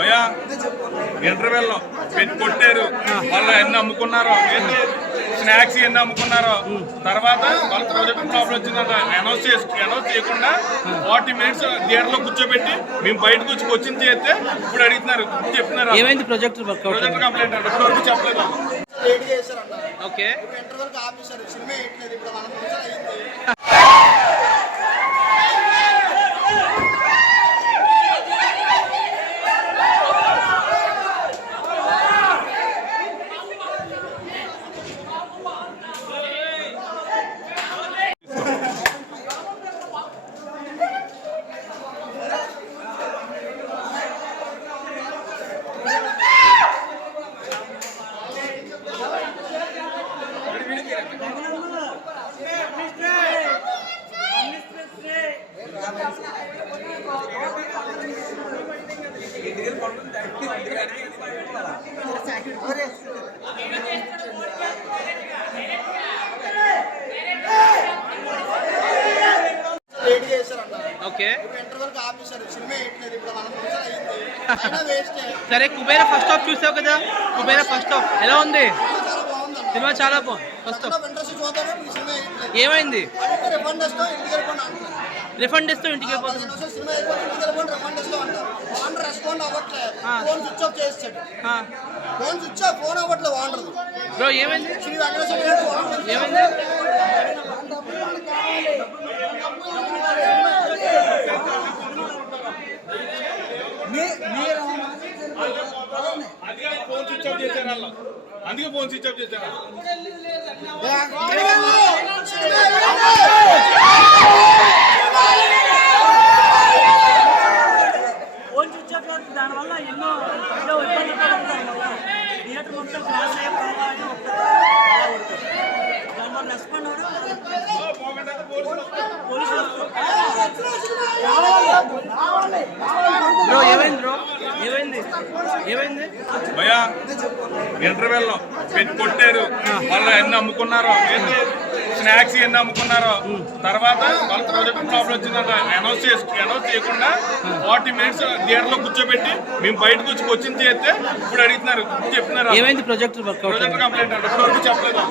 భయ ఇంటర్వెల్ పెట్టి కొట్టారు, వాళ్ళు ఎన్ని అమ్ముకున్నారో, ఏంటి స్నాక్స్ ఎన్ని అమ్ముకున్నారో, తర్వాత వాళ్ళ ప్రాజెక్ట్ ప్రాబ్లం వచ్చిందంట. అనౌన్స్ చేయకుండా 40 minutes థియేటర్ లో కూర్చోబెట్టి మేము బయటకు వచ్చి క్వశ్చన్ చేస్తే ఇప్పుడు అడుగుతున్నారు, చెప్తున్నారు ఏమైంది ప్రాజెక్ట్ ప్రాజెక్ట్ కంప్లైంట్ అంటే ఇప్పుడు చెప్పలేదు. ఓకే సరే కుబేర ఫస్ట్ హాఫ్ చూసావు కదా, కుబేర ఫస్ట్ హాఫ్ ఎలా ఉంది? సినిమా చాలా బాగుంది. ఫస్ట్ హాఫ్ ఏమైంది? రిఫండ్ ఇస్తూ ఇంటికి వెళ్ళిపోతుంది. బ్రో ఏమైంది? ఏమైంది? అందుకే ఫోన్ స్విచ్ ఆఫ్ చేశారు. ఫోన్ స్విచ్ ఆఫ్ చేస్తే దానివల్ల ఎన్నో ఇబ్బందులు థియేటర్ మొత్తం క్లాస్ అయిపోవాలి. దానివల్ల రెస్పాండ్ బ్రో ఏమైంది? బ్రో ఏమైంది? ఏమైంది? భయ ఇంటర్వెల్ పెట్టి కొట్టారు, వాళ్ళు ఎన్ని అమ్ముకున్నారో, ఏంటి స్నాక్స్ ఎన్ని అమ్ముకున్నారో, తర్వాత వాళ్ళ ప్రాజెక్ట్ ప్రాబ్లం వచ్చిందంట. అనౌన్స్ చేయకుండా 40 minutes థియేటర్ లో కూర్చోబెట్టి మేము బయటకు వచ్చి క్వశ్చన్ చేస్తే ఇప్పుడు అడుగుతున్నారు, చెప్తున్నారు ఏమైంది? ప్రాజెక్ట్ కంప్లైంట్ అంటే ఇప్పుడు చెప్పలేదు.